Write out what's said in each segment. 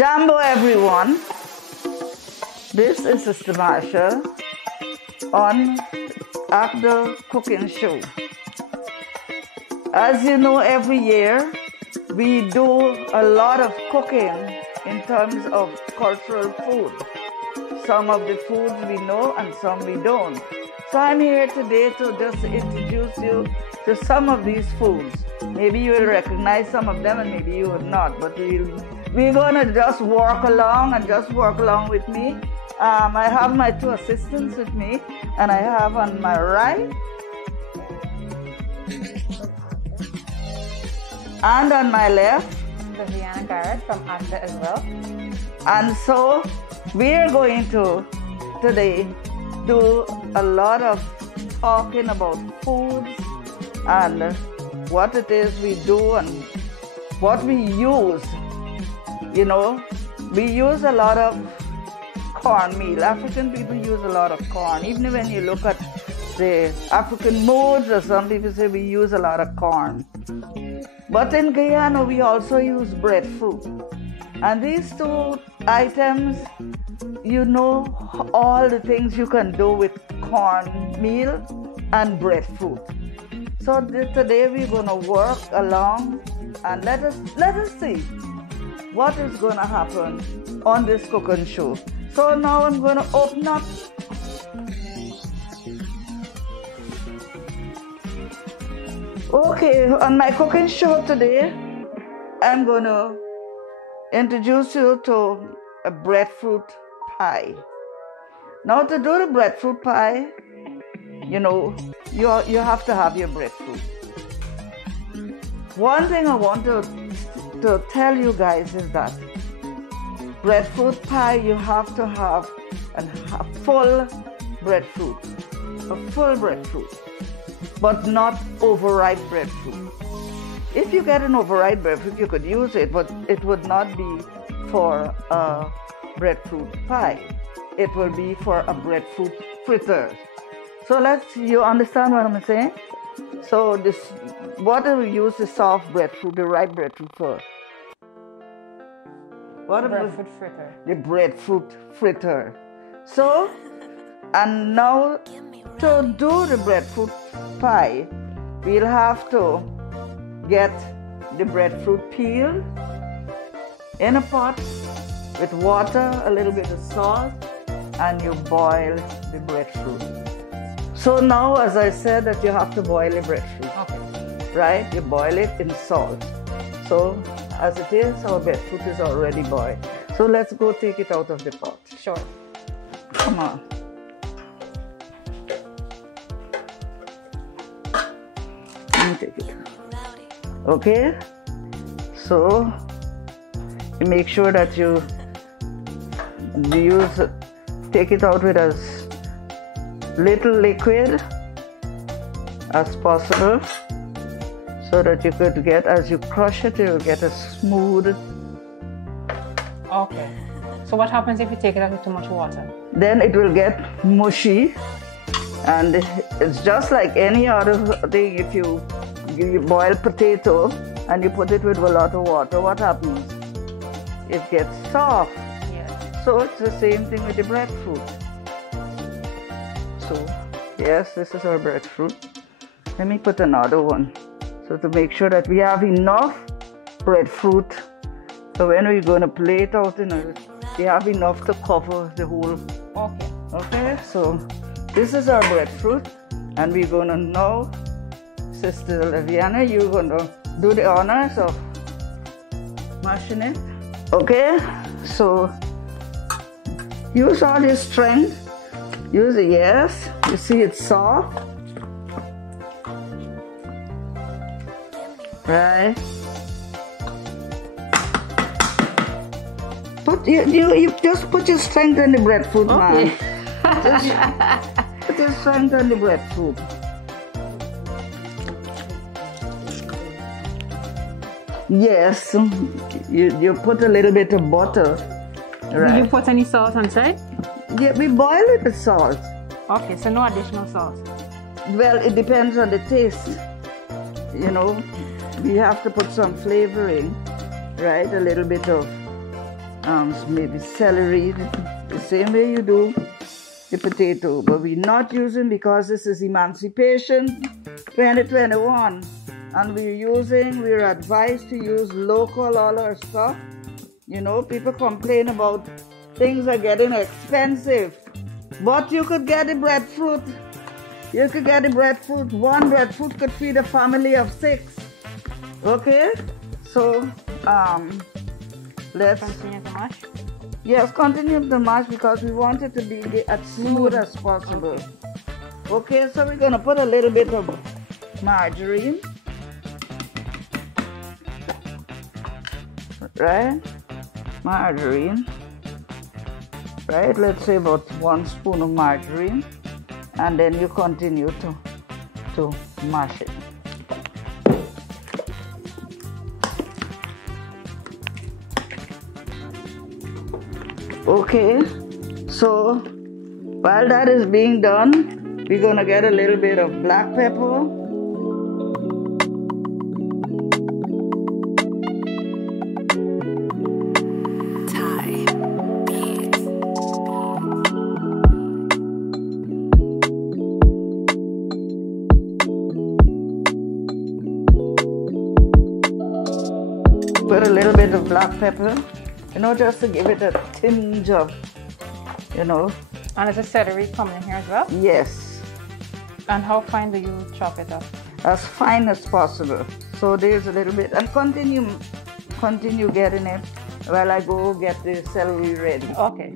Jambo everyone, this is Sister Marsha on ACDA Cooking Show. As you know, every year we do a lot of cooking in terms of cultural food. Some of the foods we know and some we don't. So I'm here today to just introduce you to some of these foods. Maybe you will recognize some of them and maybe you will not, but we're going to just walk along with me. I have my two assistants with me, and I have on my right and on my left Viviana Garrett from ACDA as well. And so we're going to today do a lot of talking about foods and what it is we do and what we use. You know, we use a lot of cornmeal. African people use a lot of corn. Even when you look at the African moods, or some people say we use a lot of corn. But in Guyana, we also use breadfruit. And these two items, you know all the things you can do with cornmeal and breadfruit. So today we're going to work along and let us see what is going to happen on this cooking show. So now I'm going to open up okay, on my cooking show today, I'm going to introduce you to a breadfruit pie. Now to do the breadfruit pie, you know, you have to have your breadfruit. One thing I want to tell you guys is that breadfruit pie, you have to have a full breadfruit, but not overripe breadfruit. If you get an overripe breadfruit, you could use it, but it would not be for a breadfruit pie. It will be for a breadfruit fritter. So you understand what I'm saying? So what do we use the soft breadfruit, the ripe breadfruit for? What breadfruit fritter. The breadfruit fritter. So, and now to do the breadfruit pie, we'll have to get the breadfruit peeled in a pot with water, a little bit of salt, and you boil the breadfruit. So now, as I said, that you have to boil the breadfruit, okay, right? You boil it in salt. So as it is, our breadfruit is already boiled. So let's go take it out of the pot. Sure. Come on. Let me take it. Okay. So you make sure that you take it out with as little liquid as possible, so that you could get, as you crush it, you'll get a smooth. Okay. So what happens if you take it out with too much water? Then it will get mushy, and it's just like any other thing. If you boil potato and you put it with a lot of water, what happens? It gets soft. Yes. So it's the same thing with the breadfruit. So yes, this is our breadfruit. Let me put another one. So to make sure that we have enough breadfruit, so when we're going to plate it out, we have enough to cover the whole. Okay. Okay, so this is our breadfruit, and we're going to now, Sister Laviana, you're going to do the honors of mashing it. Okay, so use all your strength. Use it, yes. You see it's soft. Right. You just put your strength on the breadfruit, okay, man. Just put your strength on the breadfruit. Yes. You put a little bit of butter. Right. Did you put any salt on side? Yeah, we boil it with salt. Okay, so no additional salt. Well, it depends on the taste. You know, we have to put some flavoring, right? A little bit of maybe celery, the same way you do the potato. But we're not using, because this is Emancipation 2021, and we're advised to use local all our stuff. You know, people complain about things are getting expensive, but you could get the breadfruit. You could get the breadfruit. One breadfruit could feed a family of 6. Okay, so let's continue to mash. Yes, continue the mash, because we want it to be as smooth as possible. Okay, so we're gonna put a little bit of margarine, right? Margarine, right? Let's say about 1 spoon of margarine, and then you continue to mash it. Okay, so while that is being done, we're gonna get a little bit of black pepper. Put a little bit of black pepper, you know, just to give it a tinge of, you know. And is the celery coming in here as well? Yes. And how fine do you chop it up? As fine as possible. So there's a little bit, and continue getting it while I go get the celery ready. Okay.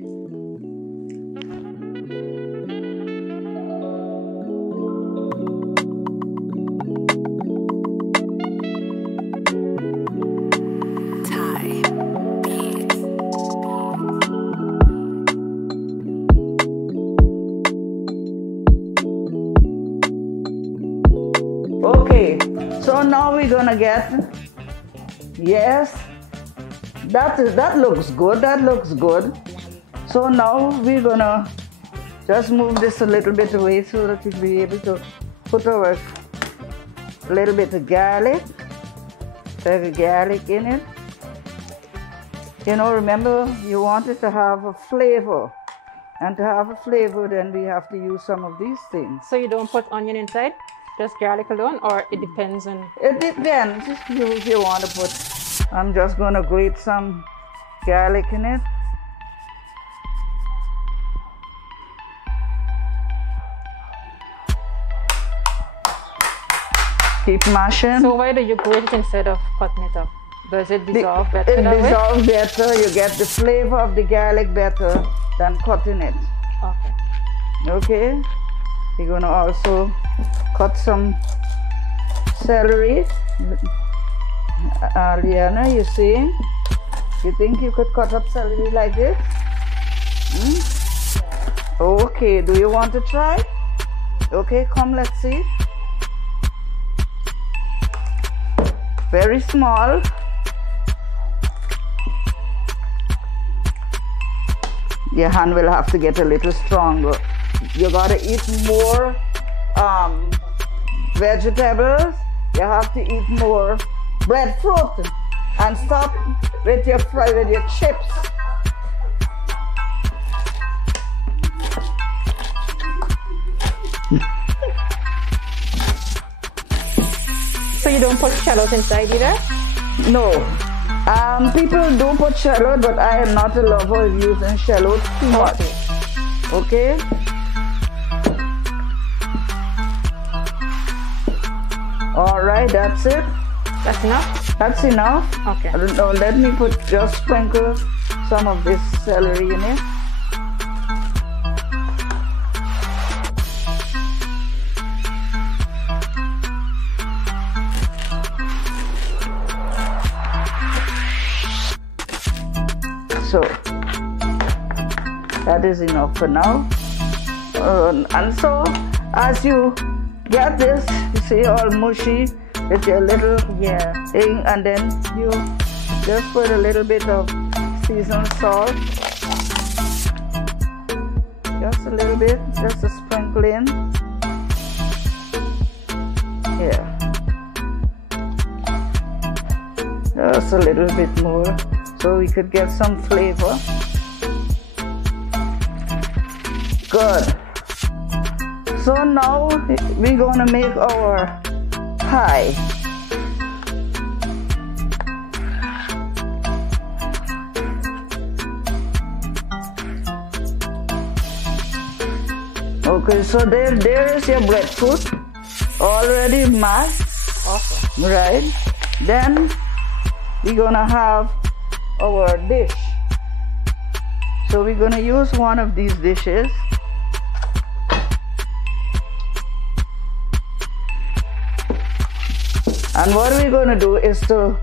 Okay, so now we're gonna get, yes, that looks good, that looks good. So now we're gonna just move this a little bit away so that we'll be able to put our little bit of garlic, in it. You know, remember, you want it to have a flavor. And to have a flavor, then we have to use some of these things. So you don't put onion inside? Just garlic alone, or it depends on? It depends if you want to put. I'm just going to grate some garlic in it. Keep mashing. So why do you grate it instead of cutting it up? Does it dissolve better? It dissolves better. You get the flavor of the garlic better than cutting it. Okay. Okay. We're going to also cut some celery. Liana, you see? You think you could cut up celery like this? Okay, do you want to try? Okay, come, let's see. Very small. Your hand will have to get a little stronger. You gotta eat more vegetables. You have to eat more breadfruit, and stop with your chips. So you don't put shallots inside either? No. People do put shallot, but I am not a lover of using shallot too much. Okay? Alright, that's it. That's enough? That's enough. Okay. Now let me just sprinkle some of this celery in it. So that is enough for now. And so as you get this, you see, all mushy with your little thing, and then you just put a little bit of seasoned salt, just a little bit, just a sprinkle in. Just a little bit more. so we could get some flavor. Good. So now we're gonna make our pie. Okay, so there is your breadfruit already mashed. Awesome. Right. Then we're gonna have our dish. So we're gonna use one of these dishes. And what we're gonna do is to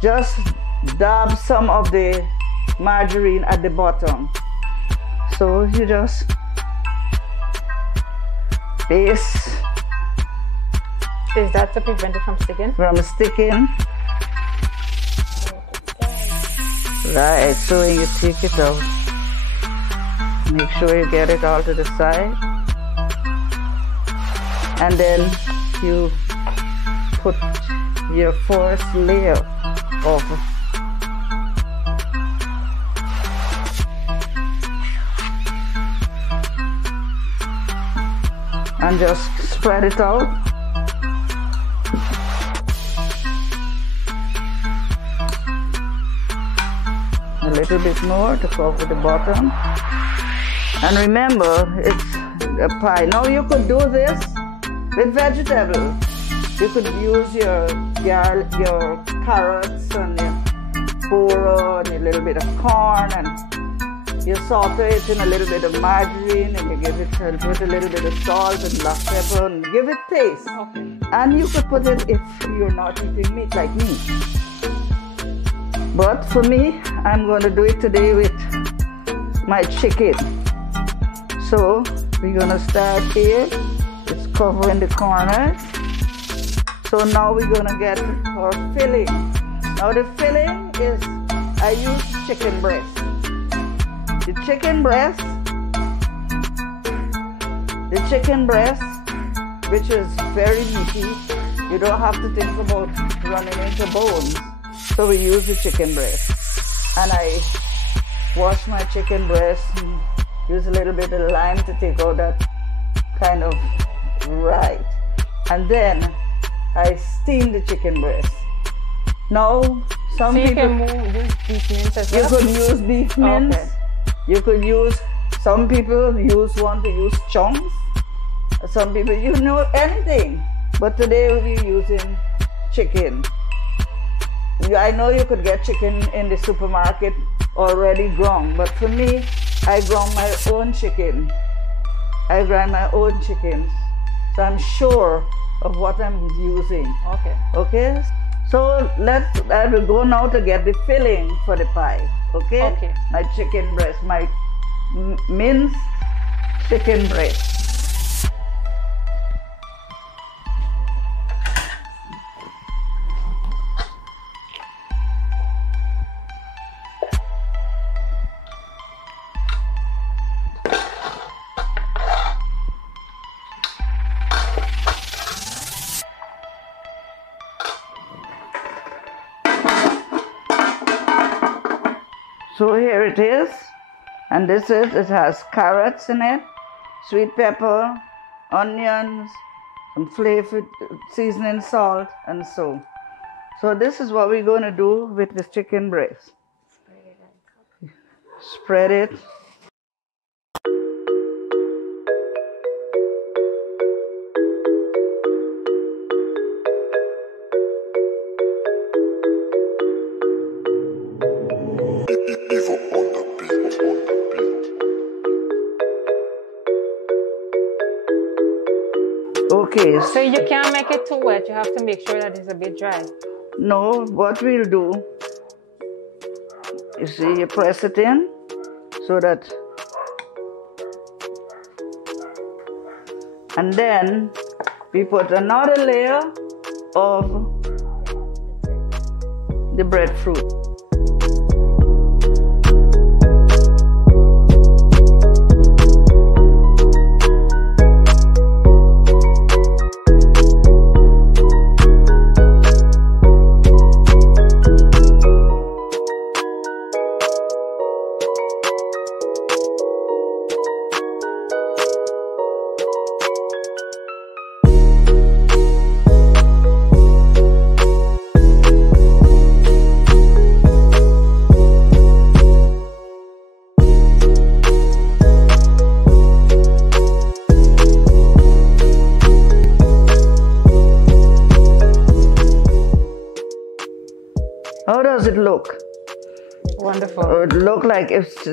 just dab some of the margarine at the bottom. So you just paste. Is that to prevent it from sticking? From sticking. Right, so when you take it out, make sure you get it all to the side. And then you put your first layer of and just spread it out. A little bit more to cover the bottom. And remember, it's a pie. Now you could do this with vegetables. You could use your carrots and your poro and a little bit of corn, and you saute it in a little bit of margarine, and you give it put a little bit of salt and black pepper and give it taste. Okay. And you could put it if you're not eating meat like me. But for me, I'm going to do it today with my chicken. So we're going to start here. It's covering the corners. So now we're going to get our filling. Now the filling is, I use chicken breast. The chicken breast, which is very meaty. You don't have to think about running into bones. So we use the chicken breast. And I wash my chicken breast and use a little bit of lime to take out that kind of right. And then I steam the chicken breast. Now, some so people... you can use beef mince as well? You could use beef mince. Okay. You could use... Some people want to use chunks. Some people, anything. But today we're using chicken. I know you could get chicken in the supermarket already ground, but for me, I ground my own chicken. I grind my own chickens, so I'm sure of what I'm using. Okay. Okay? So I will go now to get the filling for the pie. Okay? Okay. My chicken breast, my minced chicken breast. So here it is, and it has carrots in it, sweet pepper, onions, some flavored seasoning salt, and so. So this is what we're going to do with this chicken breast. Spread it. Okay. So you can't make it too wet. You have to make sure that it's a bit dry. No, what we'll do, you see, you press it in so that, and then we put another layer of the breadfruit. How does it look? Wonderful. It look like it's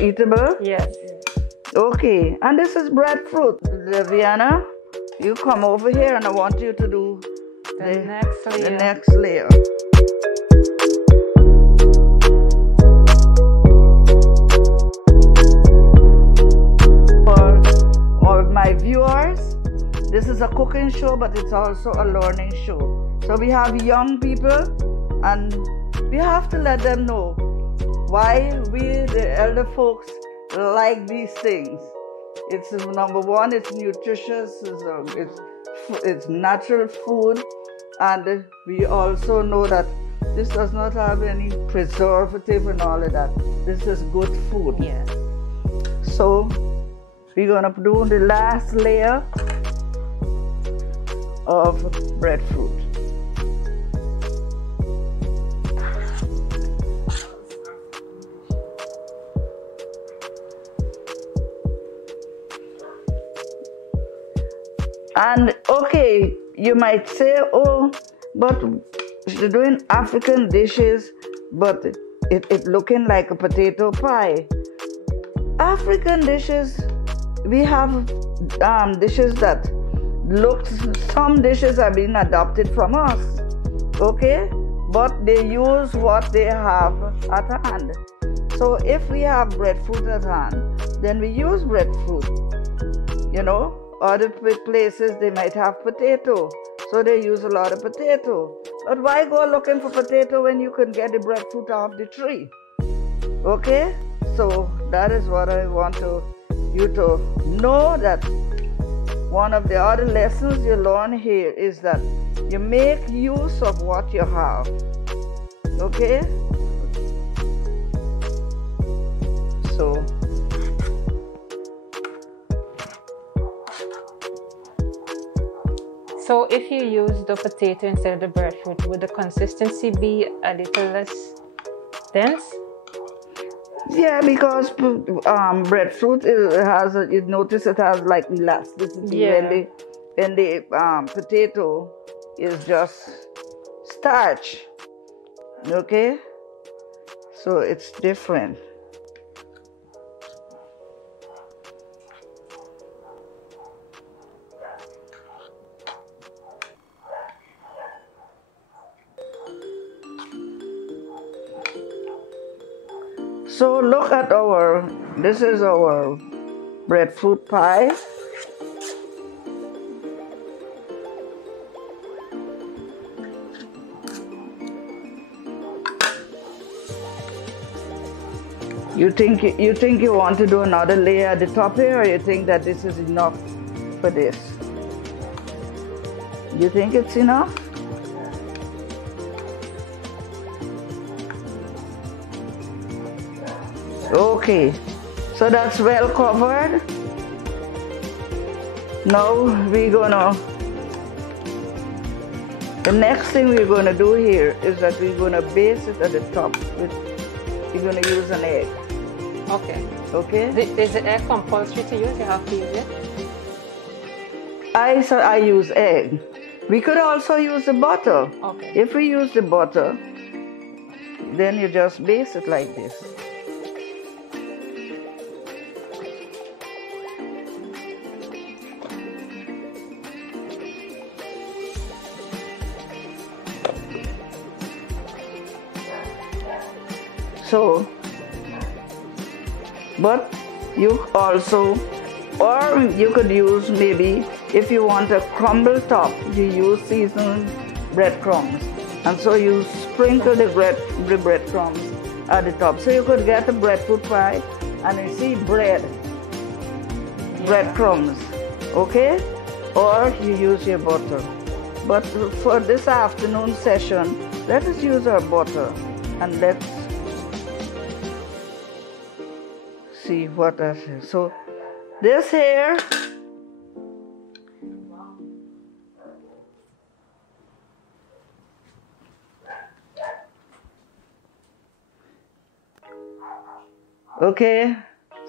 eatable? Yes. Okay, and this is breadfruit. Viviana, you come over here and I want you to do The next layer. The next layer. For my viewers, this is a cooking show, but it's also a learning show. So we have young people and we have to let them know why we, the elder folks, like these things. It's number one, it's nutritious, it's natural food, and we also know that this does not have any preservative and all of that. This is good food. Yeah. So we're gonna do the last layer of breadfruit. And okay, you might say, oh, but you're doing African dishes, but it looking like a potato pie. African dishes, we have dishes that look, some dishes are being adopted from us, okay? But they use what they have at hand. So if we have breadfruit at hand, then we use breadfruit, you know? Other places they might have potato, so they use a lot of potato. But why go looking for potato when you can get the breadfruit off the tree? Okay, so that is what I want you to know, that one of the other lessons you learn here is that you make use of what you have. Okay, so So if you use the potato instead of the breadfruit, would the consistency be a little less dense? yeah, because breadfruit has you notice it has like elasticity. Yeah. When the potato is just starch. Okay, so it's different. So look at this is our breadfruit pie. You think you want to do another layer at the top here, or you think that this is enough for this? You think it's enough? Okay, so that's well covered. Now the next thing we're gonna do here is that we're gonna base it at the top we're gonna use an egg. Okay. Okay? Is the egg compulsory to use? You have to use it? I use egg. We could also use the butter. Okay. If we use the butter, then you just base it like this. So, but you also, or you could use, maybe if you want a crumble top, you use seasoned breadcrumbs, and so you sprinkle the breadcrumbs at the top. So you could get a breadfruit pie and you see breadcrumbs, okay? Or you use your butter. But for this afternoon session, let us use our butter and let's see what that is. So this here okay,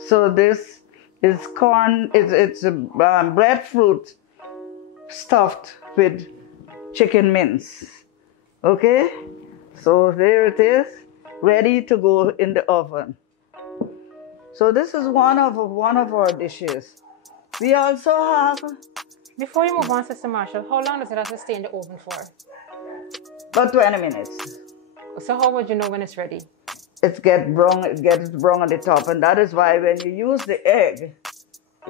so this is corn, it's breadfruit stuffed with chicken mince. Okay, So there it is, ready to go in the oven. So this is one of our dishes. We also have. Before you move on, Sister Marshall, how long does it have to stay in the oven for? About 20 minutes. So how would you know when it's ready? It gets brown on the top, and that is why when you use the egg,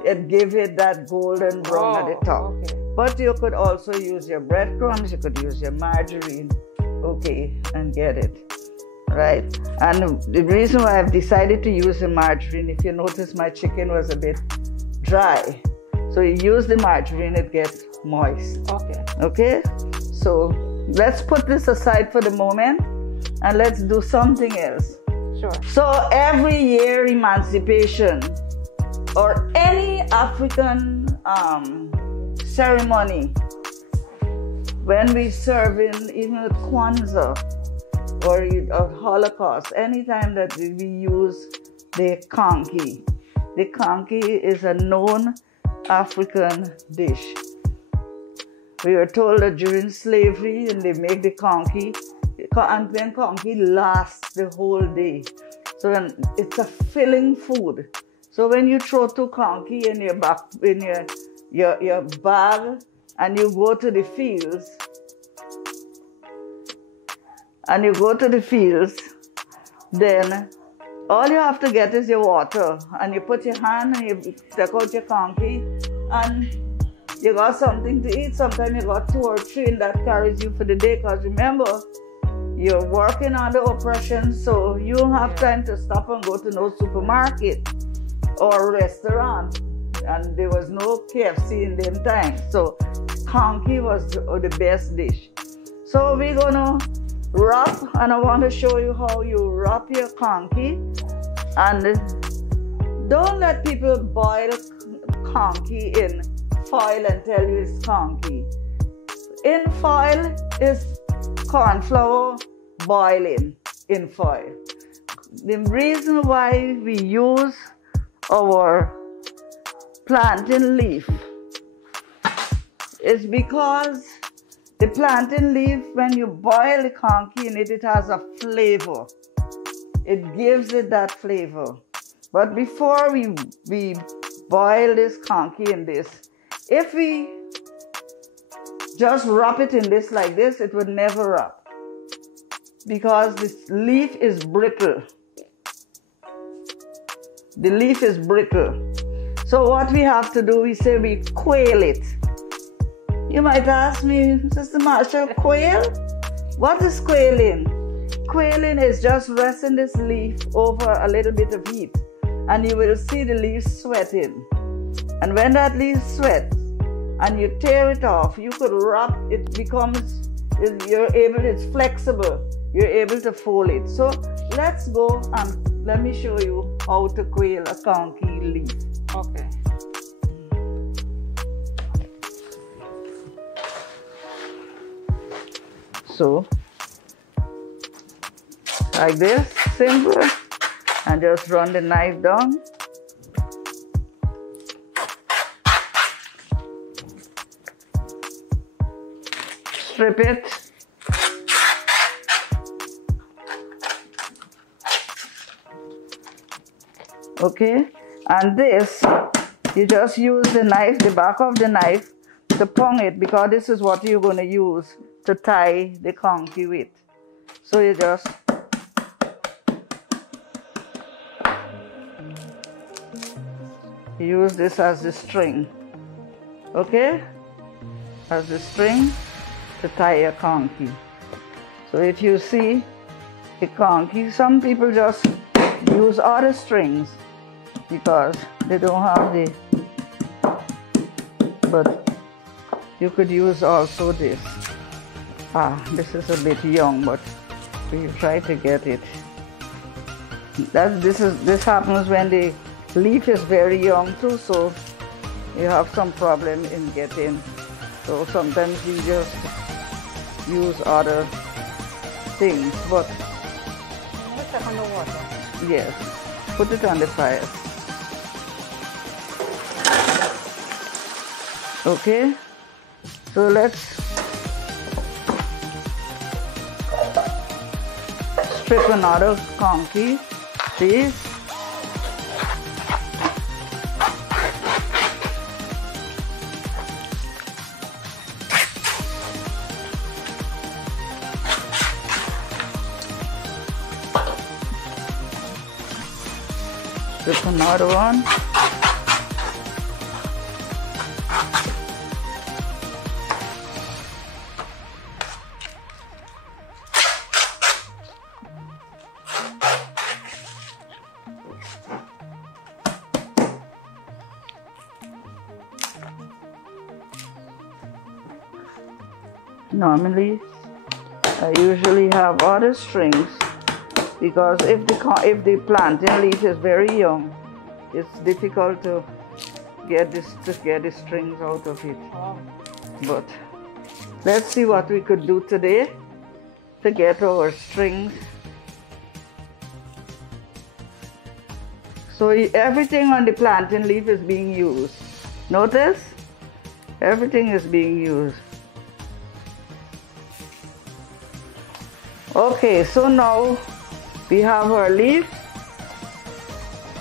it gives it that golden brown at the top. Okay. But you could also use your breadcrumbs, you could use your margarine, okay, and get it, right? And the reason why I've decided to use the margarine, if you notice my chicken was a bit dry. So you use the margarine, it gets moist. Okay. Okay? So let's put this aside for the moment and let's do something else. Sure. So every year, emancipation or any African ceremony, when we serve in even at Kwanzaa or Holocaust, anytime that we use the conky. The conky is a known African dish. We were told that during slavery, and they make the conky, and then conky lasts the whole day. So it's a filling food. So when you throw two conky in your bag, and you go to the fields, then all you have to get is your water, and you put your hand and you take out your conky, and you got something to eat. Sometimes you got 2 or 3, and that carries you for the day. Because remember, you're working under oppression, so you don't have time to stop and go to no supermarket or restaurant. And there was no KFC in them times. So conky was the best dish. So we're gonna wrap, and I want to show you how you wrap your conky. And don't let people boil conky in foil and tell you it's conky. In foil is corn flour boiling in foil. The reason why we use our plantain leaf is because the plantain leaf, when you boil the conky in it, it has a flavor. It gives it that flavor. But before we boil this conky in this, if we just wrap it in this like this, it would never wrap. Because this leaf is brittle. The leaf is brittle. So what we have to do, we say we quail it. You might ask me, Sister Marshall, quail? What is quailing? Quailing is just resting this leaf over a little bit of heat, and you will see the leaves sweating. And when that leaf sweats and you tear it off, you could wrap it, it's flexible. You're able to fold it. So let's go and let me show you how to quail a conky leaf. Okay. So, like this, simple, and just run the knife down. Strip it. Okay, and this, you just use the knife, the back of the knife, to pong it, because this is what you're going to use to tie the conky with. So you just use this as the string, okay? As the string to tie a conky. So if you see the conky, some people just use other strings because they don't have the, but you could use also this. This is a bit young, but we try to get it. This happens when the leaf is very young too, so you have some problem in getting. So sometimes you just use other things, but Put it on the water. yes, put it on the fire. Okay, so let's strip another conky, please. Strip another one. Normally, I usually have other strings because if the plantain leaf is very young, it's difficult to get the strings out of it. But let's see what we could do today to get our strings. So everything on the plantain leaf is being used. Notice? Everything is being used. Okay, so now we have our leaf,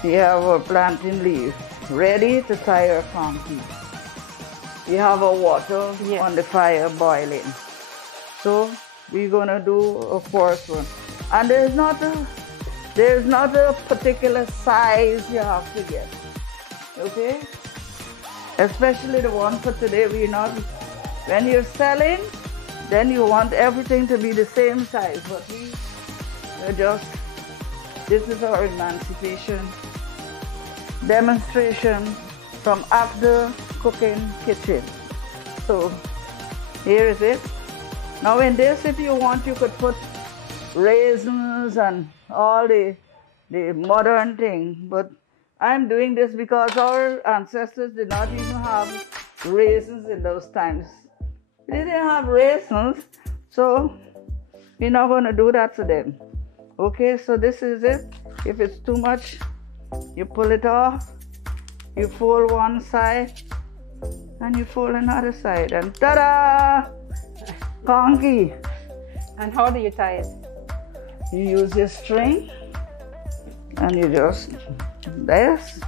we have our plantain leaf ready to tie our conky. We have our water on the fire boiling. So we're gonna do a first one. And there's not a particular size you have to get. Okay? Especially the one for today, when you're selling, then you want everything to be the same size, but this is our emancipation demonstration from after cooking kitchen. So here is it. Now in this, if you want, you could put raisins and all the modern thing, but I'm doing this because our ancestors did not even have raisins in those times. They didn't have raisins, so we're not going to do that to them. Okay, so this is it. If it's too much, you pull it off, you fold one side, and you fold another side, and ta-da! Conky. And how do you tie it? You use your string, and you just this,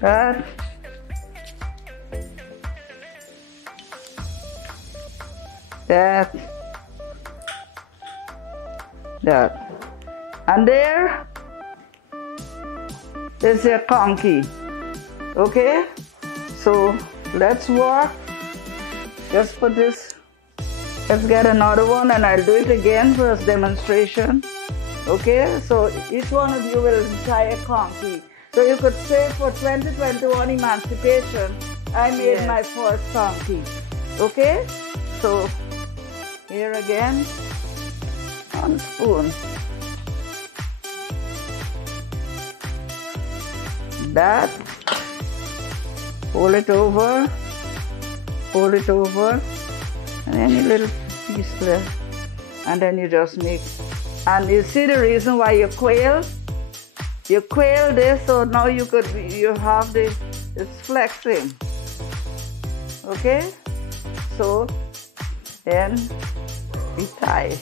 that, that, and there is your conky. Okay, so let's work. Just put this. Let's get another one, and I'll do it again for a demonstration. Okay, so each one of you will tie a conky. So you could say for 2021 emancipation, I made my first conky. Okay, so here again, 1 spoon. That, fold it over, and any little piece there, and then you just make. And you see the reason why you quail this, so now you have it's flexing. Okay, so then we tie.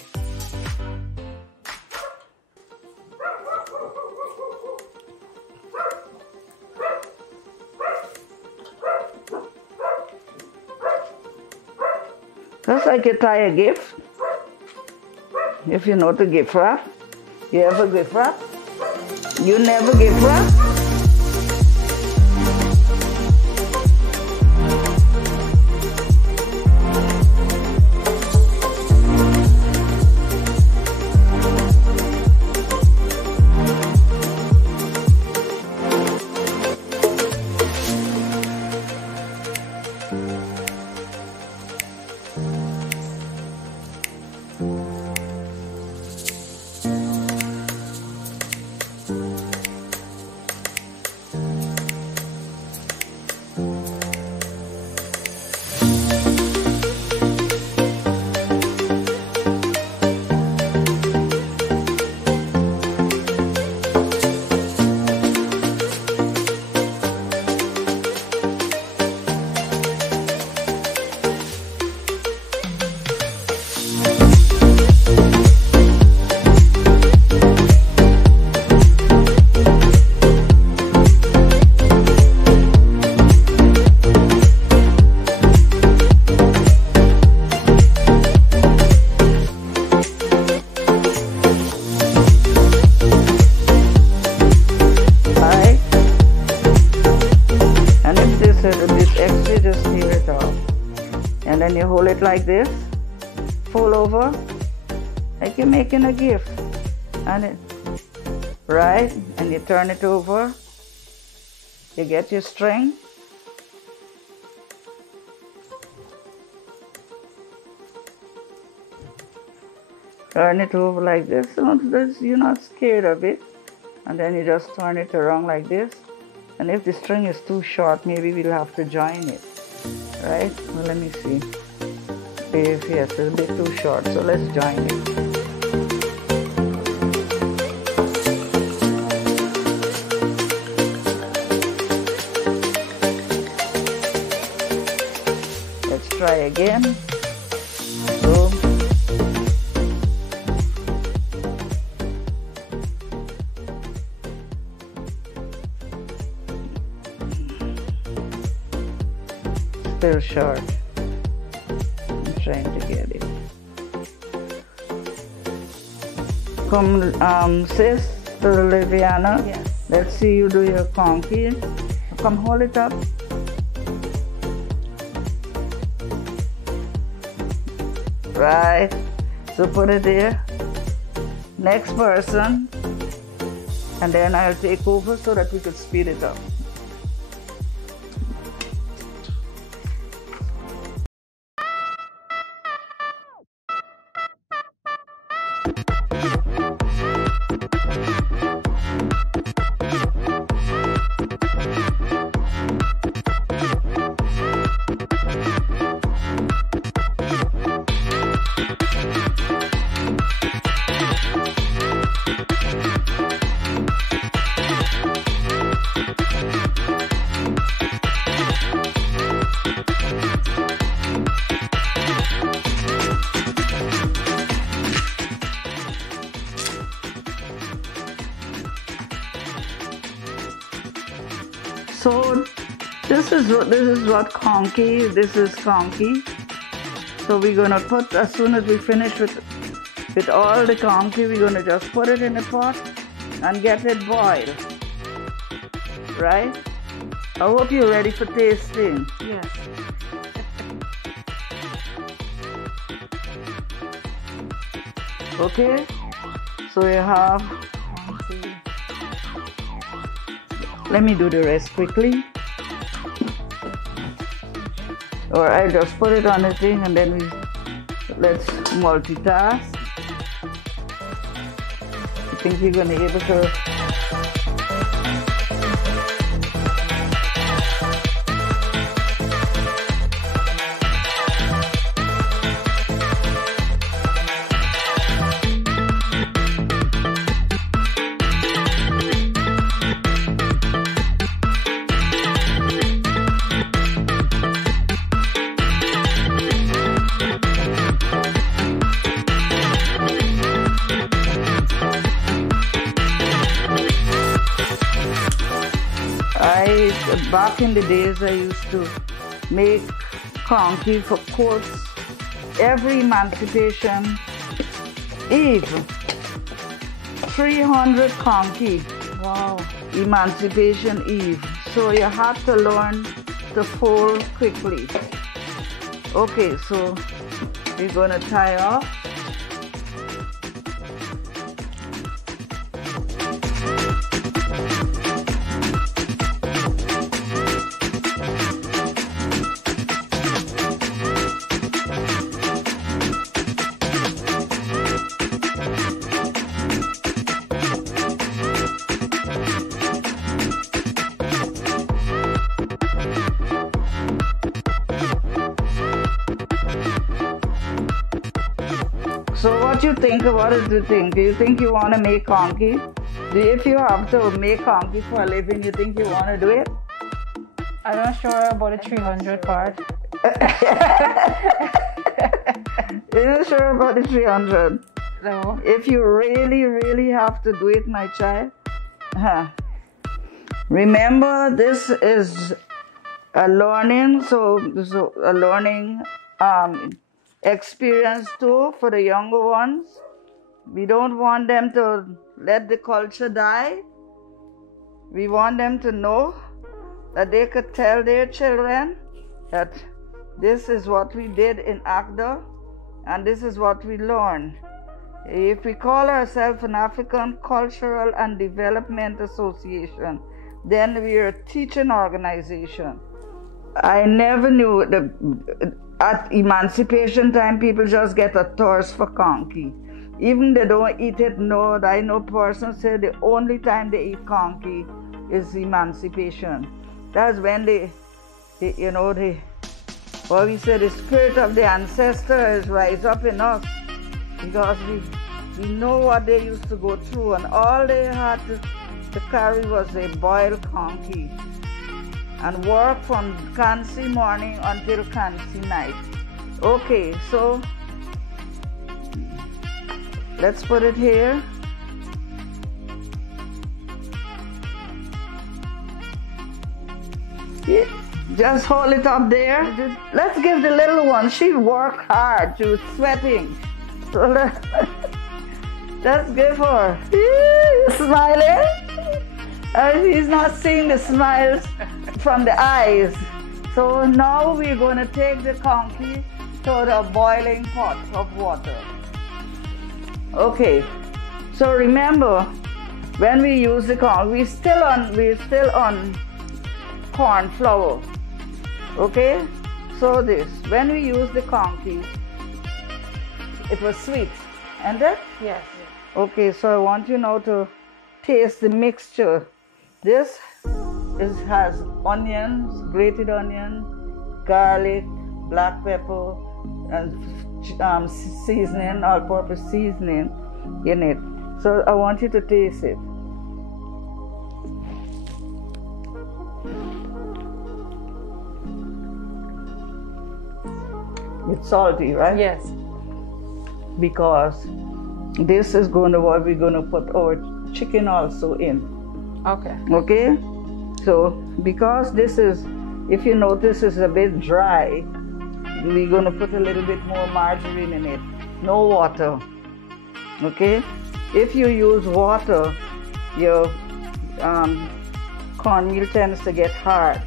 Just like you tie a gift. If you know to gift wrap, you ever gift wrap? You never gift wrap? it off. And then you hold it like this, fold over, like you're making a gift. And it, right? And you turn it over, you get your string. Turn it over like this, so you're not scared of it. And then you just turn it around like this. And if the string is too short, maybe we'll have to join it, right? Well, let me see. If yes, it's a bit too short, so let's join it. Let's try again. So, still short. I'm trying to get it. Come, sis, to Liviana. Yes. Let's see you do your conky. Come hold it up. Right. So put it there. Next person. And then I'll take over so that we could speed it up. So this is what conky. This is conky. So we're gonna put, as soon as we finish with all the conky, we're gonna just put it in the pot and get it boiled. Right? I hope you're ready for tasting. Yes. Okay? So you have, let me do the rest quickly. Or I'll just put it on the thing and then let's multitask. I think we're gonna be able to. Back in the days, I used to make conky for courts every Emancipation Eve. 300 conky. Wow. Emancipation Eve. So you have to learn to fold quickly. Okay, so we're gonna tie off. So what you think about it? Do you think you want to make conky? If you have to make conky for a living, you think you want to do it? I'm not sure about the 300 part. You're not sure about the 300? No. If you really, really have to do it, my child, remember this is a learning, so a learning experience too for the younger ones. We don't want them to let the culture die. We want them to know that they could tell their children that This is what we did in ACDA, and this is what we learned. If we call ourselves an African Cultural and Development Association, then we are a teaching organization. I never knew that at emancipation time people just get a thirst for conky. Even they don't eat it, no, I know persons say the only time they eat conky is emancipation. That's when what we say, the spirit of the ancestors rise up in us, because we know what they used to go through, and all they had to carry was a boiled conky and work from Kansi morning until Kansi night. Okay, so let's put it here. Yeah, just hold it up there. Let's give the little one, she worked hard, she was sweating. So let's give her. Smiling. He's not seeing the smiles from the eyes. So now we're going to take the conky to the boiling pot of water. Okay, so remember, when we use the corn, we're still on corn flour. Okay, so when we use the conky, it was sweet, and that? Yes. Okay, so I want you now to taste the mixture. This has onions, grated onion, garlic, black pepper, and seasoning, all-purpose seasoning in it. So I want you to taste it. It's salty, right? Yes. Because this is what we're going to put our chicken also in. Okay. Okay? So because this is, if you notice, is a bit dry, we're going to put a little bit more margarine in it. No water. Okay? If you use water, your cornmeal tends to get hard.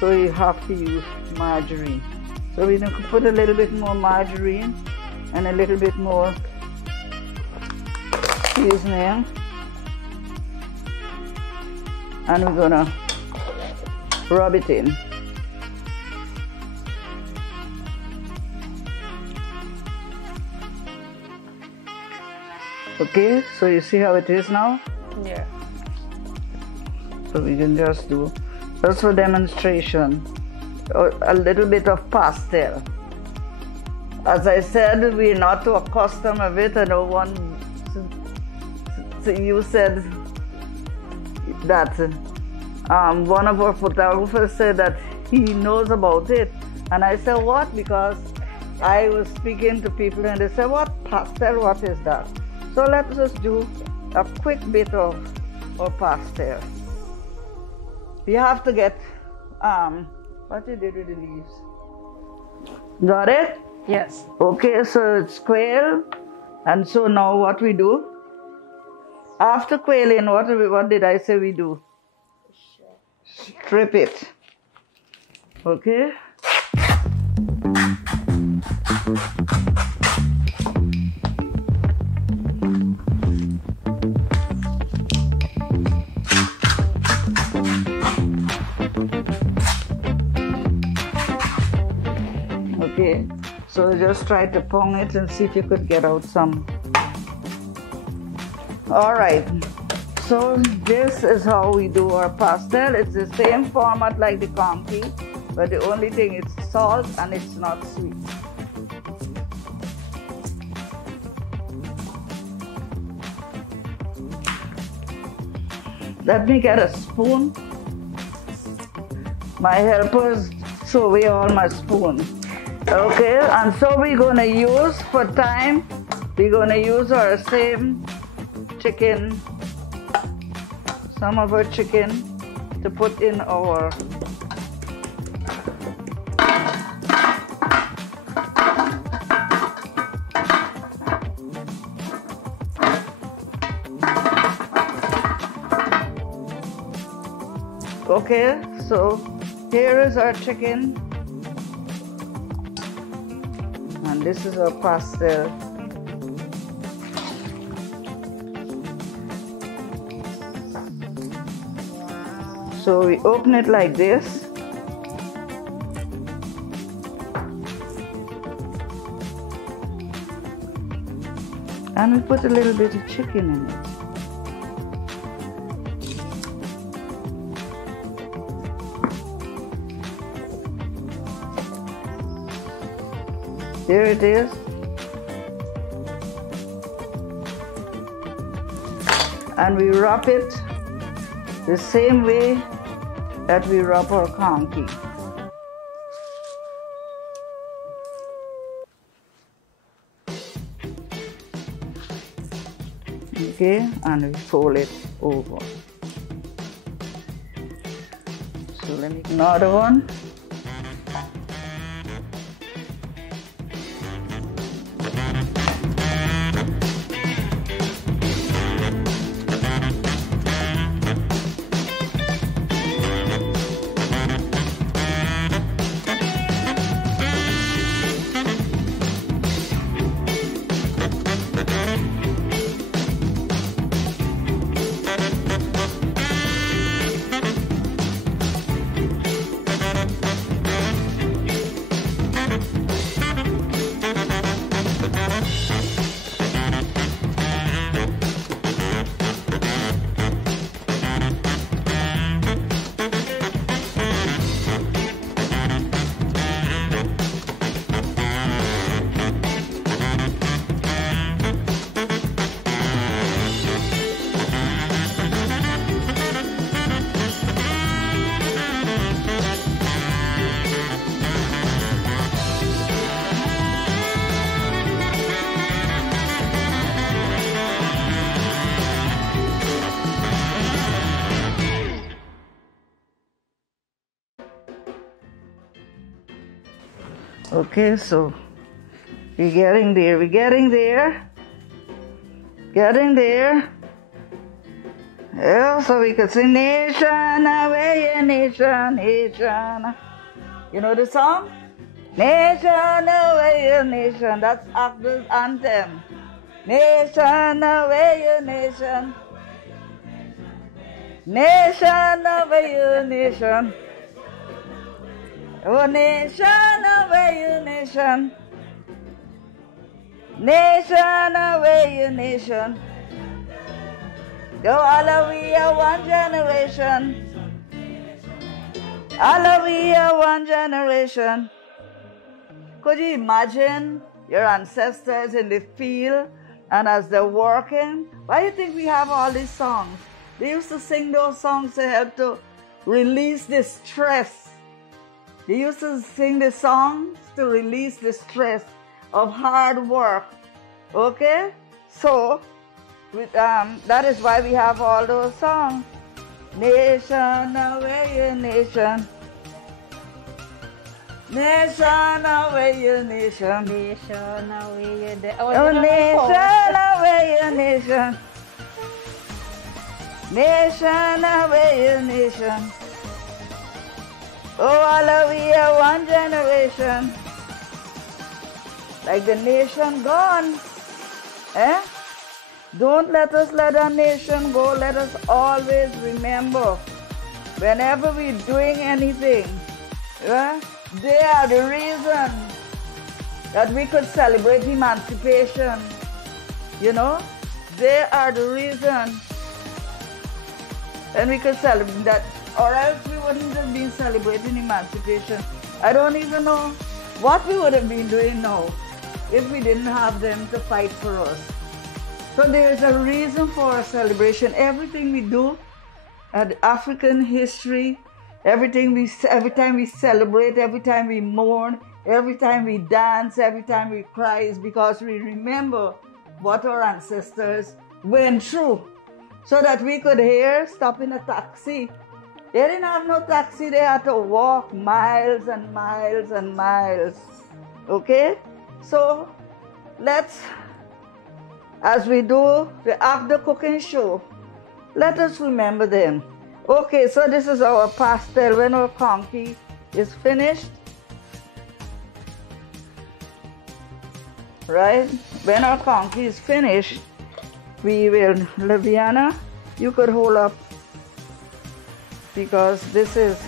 So you have to use margarine. So we're going to put a little bit more margarine and a little bit more seasoning. And we're going to rub it in. Okay, so you see how it is now? Yeah. So we can just for demonstration, a little bit of pastel. As I said, we're not too accustomed of it. I know you said that one of our photographers said that he knows about it. And I said, what? Because I was speaking to people and they said, what pastel, what is that? So let's just do a quick bit of pastel. You have to get, what you did with the leaves? Got it? Yes. Okay, so it's quail. And so now what we do? After quailing, what did I say we do? Strip it. Okay? Okay, so just try to pong it and see if you could get out some. Alright, so this is how we do our pastel. It's the same format like the conky, but the only thing is salt and it's not sweet. Let me get a spoon. My helpers throw away all my spoon. Okay, and so we're going to use, for time, we're going to use our same chicken, some of our chicken to put in our okay, so here is our chicken. And this is our pastel. So we open it like this. And we put a little bit of chicken in it. There it is. And we wrap it the same way that we wrap our conky. Okay, and we fold it over. So let me another one. Okay, so we're getting there, getting there. Yeah, so we could sing Nation Away, Nation, Nation. You know the song? Nation Away, Nation. That's ACDA's anthem. Nation Away, Nation. Nation Away, Nation. Oh, nation away, nation. Nation away, nation. Yo, all of we are one generation. All of we are one generation. Could you imagine your ancestors in the field and as they're working? Why do you think we have all these songs? They used to sing those songs to help to release the stress. They used to sing the songs to release the stress of hard work. Okay? So, that is why we have all those songs. Nation away, nation. Nation away, nation. Nation away, oh, nation away, nation. Nation away, nation. Oh, all of we are one generation. Like the nation gone. Eh? Don't let us let our nation go. Let us always remember, whenever we're doing anything, they are the reason that we could celebrate emancipation. You know? They are the reason. And we could celebrate that. Or else we wouldn't have been celebrating emancipation. I don't even know what we would have been doing now if we didn't have them to fight for us. So there is a reason for our celebration. Everything we do at African history, every time we celebrate, every time we mourn, every time we dance, every time we cry, is because we remember what our ancestors went through. So that we could here stop in a taxi. They didn't have no taxi, they had to walk miles and miles and miles. Okay? So, let's, as we do the after cooking show, let us remember them. Okay, so this is our pastel when our conky is finished. right? When our conky is finished, we will, Laviana, you could hold up because this is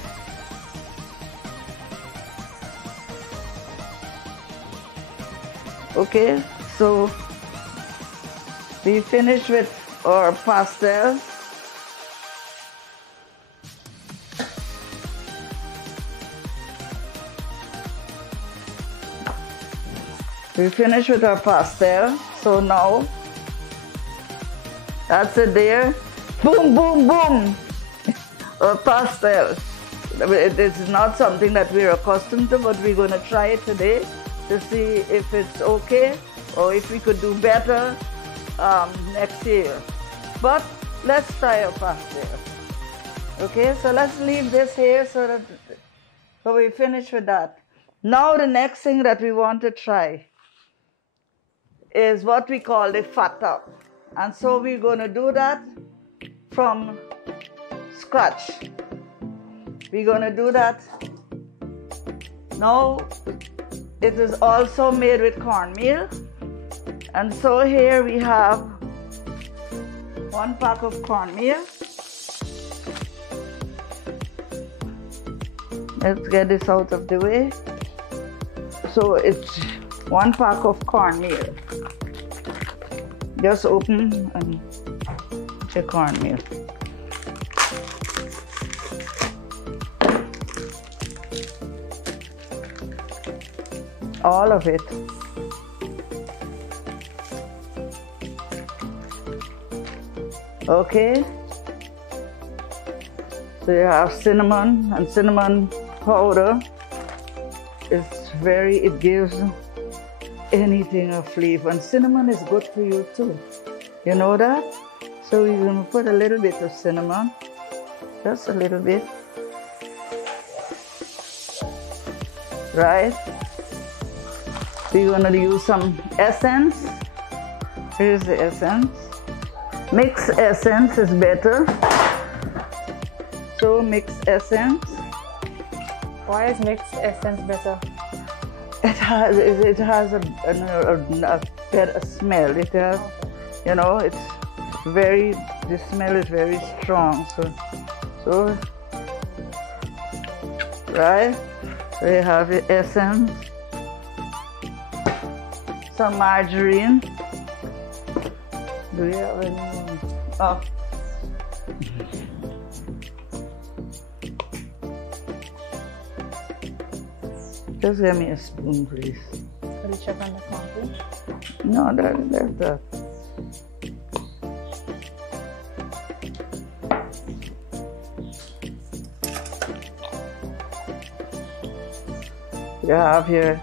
okay. So we finish with our pastel. We finish with our pastel. So now, that's it there. Boom, boom, boom. Our pastel. It is not something that we're accustomed to, but we're going to try it today to see if it's okay or if we could do better next year. But let's try our pastel. Okay, so let's leave this here so we finish with that. Now the next thing that we want to try is what we call the fat up. And so we're going to do that from scratch. We're going to do that. Now, it is also made with cornmeal. And so here we have 1 pack of cornmeal. Let's get this out of the way. So it's 1 pack of cornmeal. Just open and the cornmeal. All of it. Okay. So you have cinnamon, and cinnamon powder it gives anything a flavor, and cinnamon is good for you too. You know that? So we're going to put a little bit of cinnamon, just a little bit, right? We're going to use some essence. Here's the essence. Mixed essence is better. So mixed essence. Why is mixed essence better? It has a better smell. It has, it's the smell is very strong. So right? So you have the essence, some margarine. Do you have any more? Oh. Just give me a spoon, please. Will you check on the coffee? No, that's that. You have your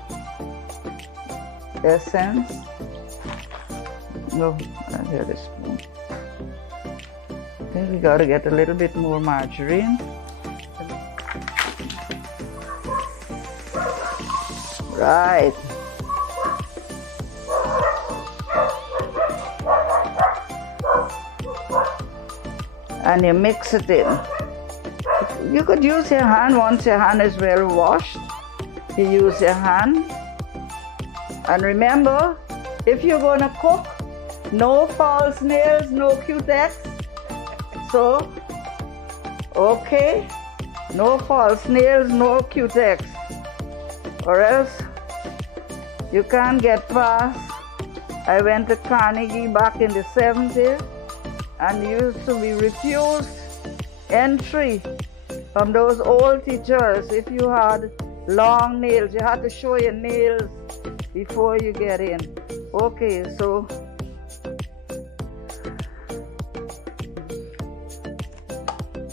essence. No, I hear the spoon. I think we got to get a little bit more margarine. Right. And you mix it in. You could use your hand once your hand is well washed. You use your hand. And remember, if you're going to cook, no false nails, no Q-tex. So, okay, no false nails, no Q-tex. Or else you can't get past. I went to Carnegie back in the 70s and used to be refused entry from those old teachers. If you had long nails, you had to show your nails before you get in. Okay, so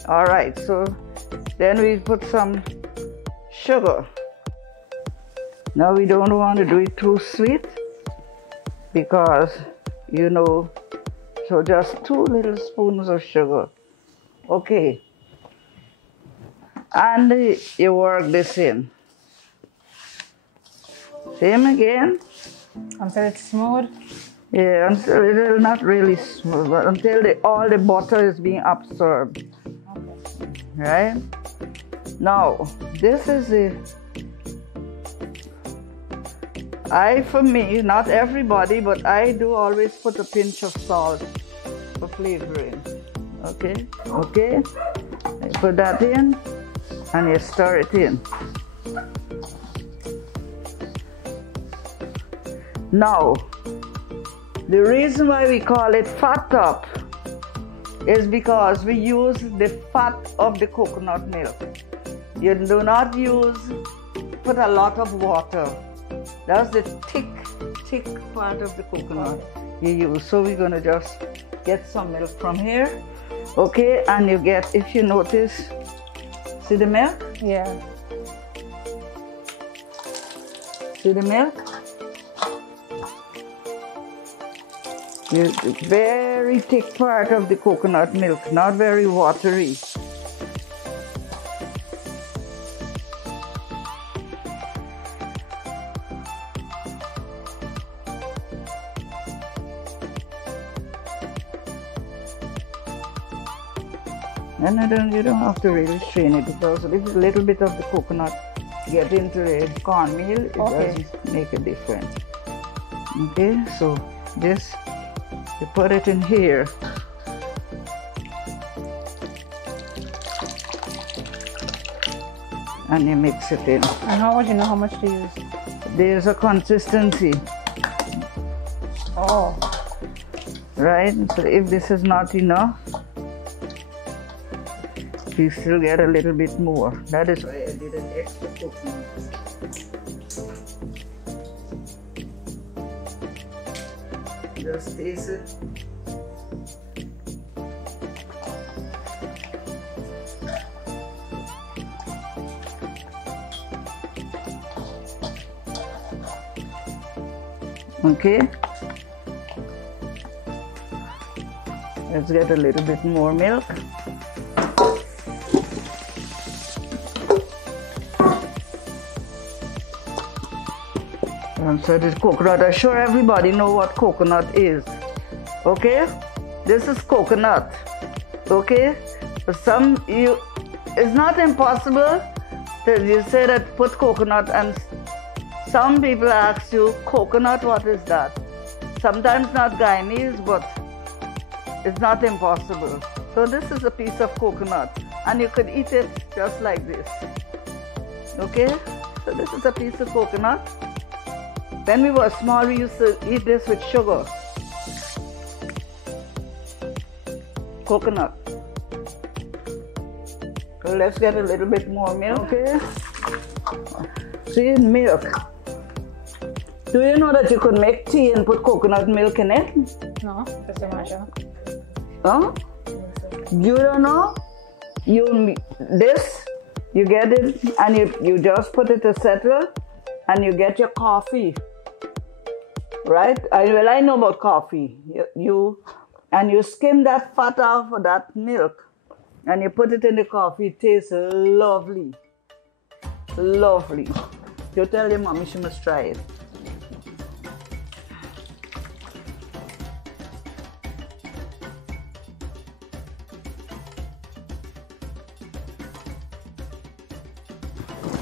all right, so then we put some sugar. Now we don't want to do it too sweet because, so just 2 little spoons of sugar. Okay. And you work this in. Same again. Until it's smooth? Yeah, until it is not really smooth, but until all the butter is being absorbed. Okay. Right? Now, this is For me, not everybody, but I do always put a pinch of salt for flavoring. Okay, okay. You put that in and you stir it in. Now, the reason why we call it fat top is because we use the fat of the coconut milk. You do not put a lot of water. That's the thick part of the coconut you use. So we're gonna just get some milk from here. Okay, and you get, if you notice, see the milk? Yeah. See the milk? Very thick part of the coconut milk, not very watery. And you don't have to really strain it, because if a little bit of the coconut get into the cornmeal, it doesn't make a difference. Okay, so this, you put it in here. And you mix it in. And how would you know how much to use? There's a consistency. Oh. Right? So if this is not enough, you still get a little bit more. That is why I did an extra coconut. Just taste it. Okay. Let's get a little bit more milk. So this coconut, I'm sure everybody know what coconut is. Okay? This is coconut. Okay? For some, it's not impossible that you say that put coconut, and some people ask you, coconut, what is that? Sometimes not Guyanese, but it's not impossible. So this is a piece of coconut, and you could eat it just like this. Okay? So this is a piece of coconut. When we were small, we used to eat this with sugar. Coconut. So let's get a little bit more milk. Okay. See, milk. Do you know that you could make tea and put coconut milk in it? No, just imagine. Huh? You don't know? You get it and you just put it to settle, and you get your coffee. Right? I know about coffee. You skim that fat off of that milk, and you put it in the coffee. It tastes lovely. Lovely. You tell your mommy she must try it.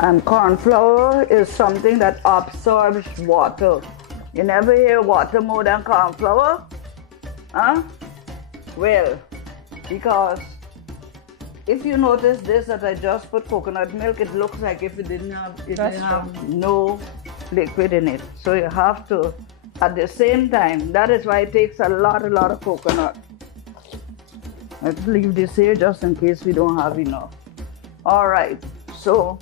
And corn flour is something that absorbs water. You never hear water more than corn flour? Huh? Well, because if you notice this, that I just put coconut milk, it looks like if it didn't have no liquid in it. So you have to, at the same time, that is why it takes a lot of coconut. Let's leave this here just in case we don't have enough. All right, so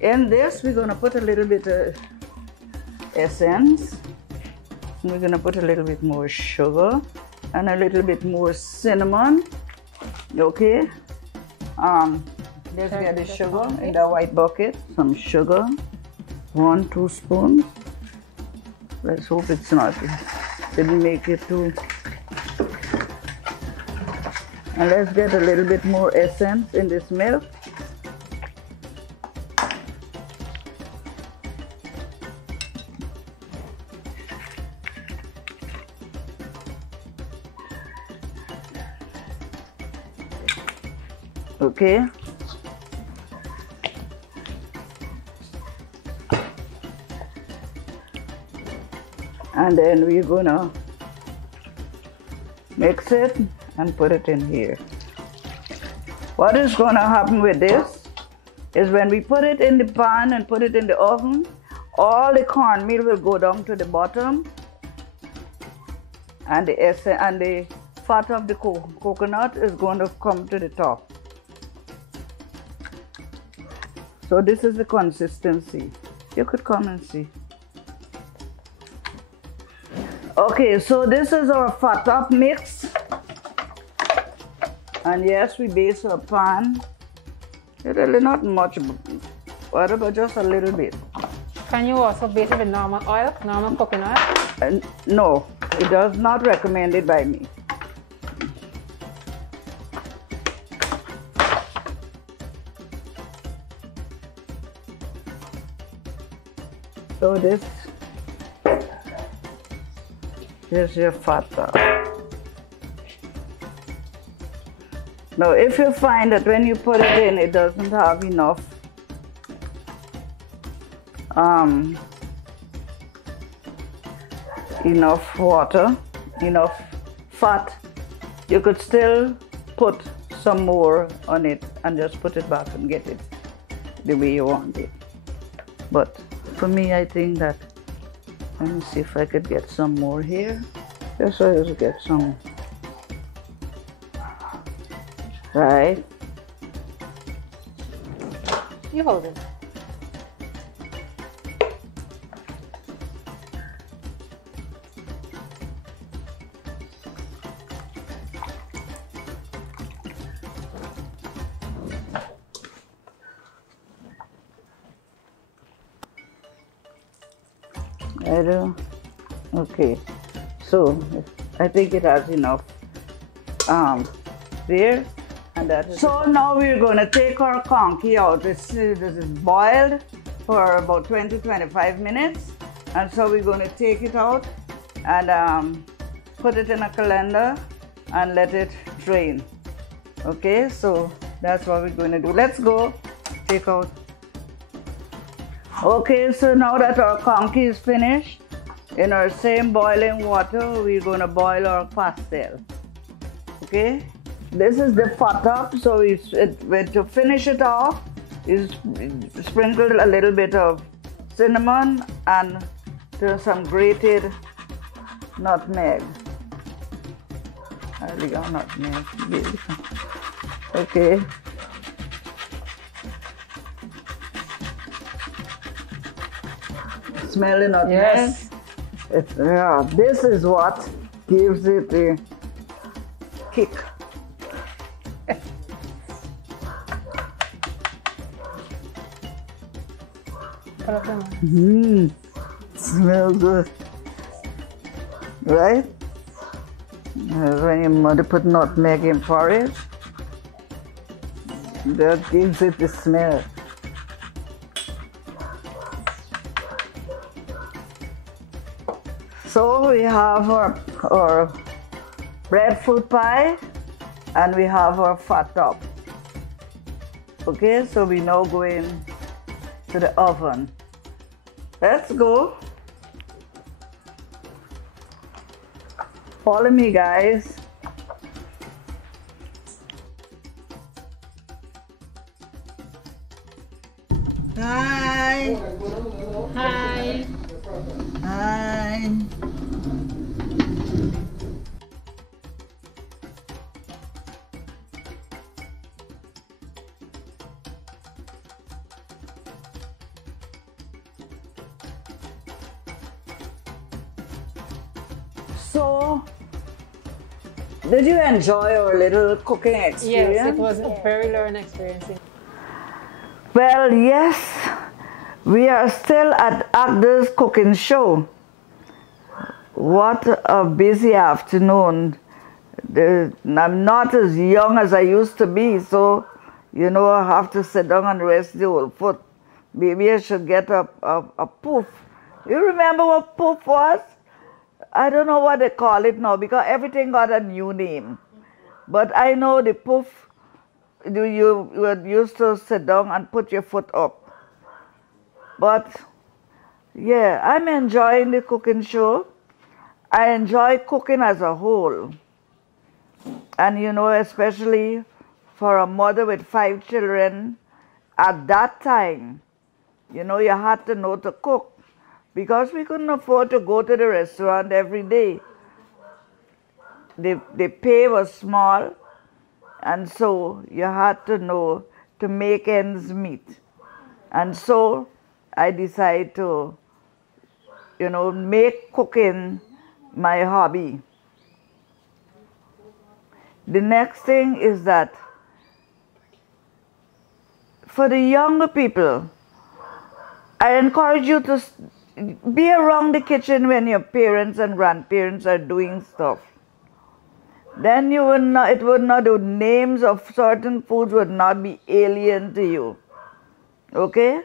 in this, we're gonna put a little bit of essence. We're gonna put a little bit more sugar and a little bit more cinnamon. Okay. Let's get the sugar in the white bucket. Some sugar, 1-2 spoons. Let's hope it's not. Didn't make it too. And let's get a little bit more essence in this milk. Okay. And then we're gonna mix it and put it in here. What is gonna happen with this is when we put it in the pan and put it in the oven, all the cornmeal will go down to the bottom, and the fat of the coconut is going to come to the top. So this is the consistency. You could come and see. Okay, so this is our fat up mix. And yes, we base our pan. Really not much butter, but just a little bit. Can you also base it with normal oil, normal coconut? No, it does not recommended by me. So this is your fata. Now, if you find that when you put it in, it doesn't have enough enough water, enough fat, you could still put some more on it and just put it back and get it the way you want it. But for me, I think that, let me see if I could get some more here. Just so I just get some, right? You hold it. I do. Okay, so I think it has enough there, and that is. So now we're going to take our conky out. This is boiled for about 20-25 minutes, and so we're going to take it out and put it in a colander and let it drain. Okay, so that's what we're going to do. Let's go take out. Okay, so now that our conky is finished, in our same boiling water, we're going to boil our pastel. Okay, this is the fat up, so to finish it off, you sprinkle a little bit of cinnamon and some grated nutmeg. I got nutmeg. Okay. Smelling nutmeg. Yes. Yeah, this is what gives it a kick. Smells good, right? When your mother put nutmeg in porridge, that gives it the smell. So we have our breadfruit pie and we have our fat top. Okay, so we now go in to the oven. Let's go. Follow me, guys. Hi. Hi. Hi. So, did you enjoy our little cooking experience? Yes, it was a very learning experience. Well, yes, we are still at ACDA's cooking show. What a busy afternoon. I'm not as young as I used to be, so, you know, I have to sit down and rest the old foot. Maybe I should get a poof. You remember what poof was? I don't know what they call it now because everything got a new name. But I know the poof, you used to sit down and put your foot up. But yeah, I'm enjoying the cooking show. I enjoy cooking as a whole. And you know, especially for a mother with 5 children, at that time, you know, you had to know to cook because we couldn't afford to go to the restaurant every day. The pay was small, and so you had to know to make ends meet. And so I decided to, you know, make cooking my hobby. The next thing is that for the younger people, I encourage you to be around the kitchen when your parents and grandparents are doing stuff. Then you would not, it would not, the names of certain foods would not be alien to you. Okay?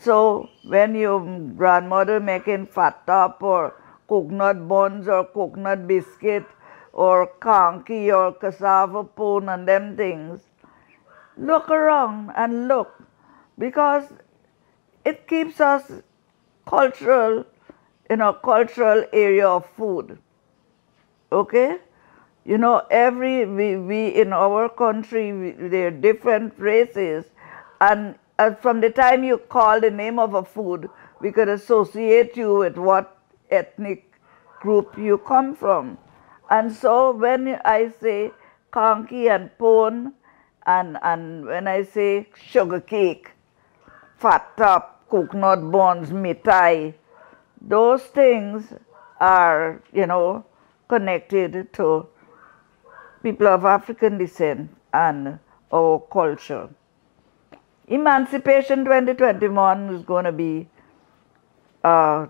So when your grandmother making fat top or coconut buns or coconut biscuit or conky or cassava pone and them things, look around and look, because it keeps us cultural in a cultural area of food. Okay? You know, we in our country, there are different races, and from the time you call the name of a food, we could associate you with what ethnic group you come from. And so when I say conky and pone, and when I say sugar cake, fat top, coconut buns, mitai, those things are, you know, connected to people of African descent and our culture. Emancipation 2021 is going to be an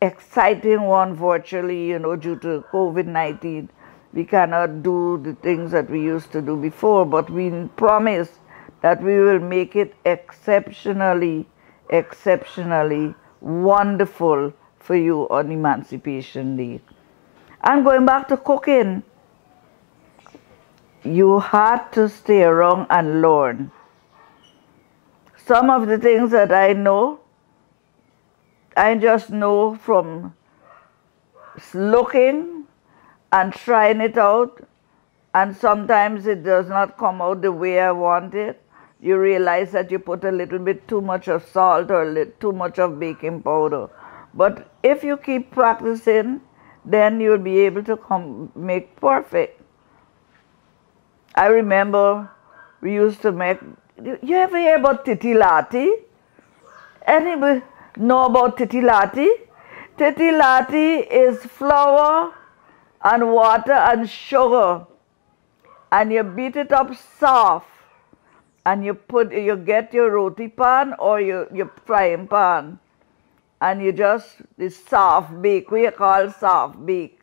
exciting one virtually, you know, due to COVID-19. We cannot do the things that we used to do before, but we promise that we will make it exceptionally, exceptionally wonderful for you on Emancipation Day. And going back to cooking, you had to stay around and learn. Some of the things that I know, I just know from looking and trying it out, and sometimes it does not come out the way I want it. You realize that you put a little bit too much of salt or too much of baking powder. But if you keep practicing, then you'll be able to make perfect. I remember we used to make, you ever hear about titilati? Anybody know about titilati? Titilati is flour and water and sugar, and you beat it up soft, and you get your roti pan or your frying pan, and you just, this soft bake, we call soft bake.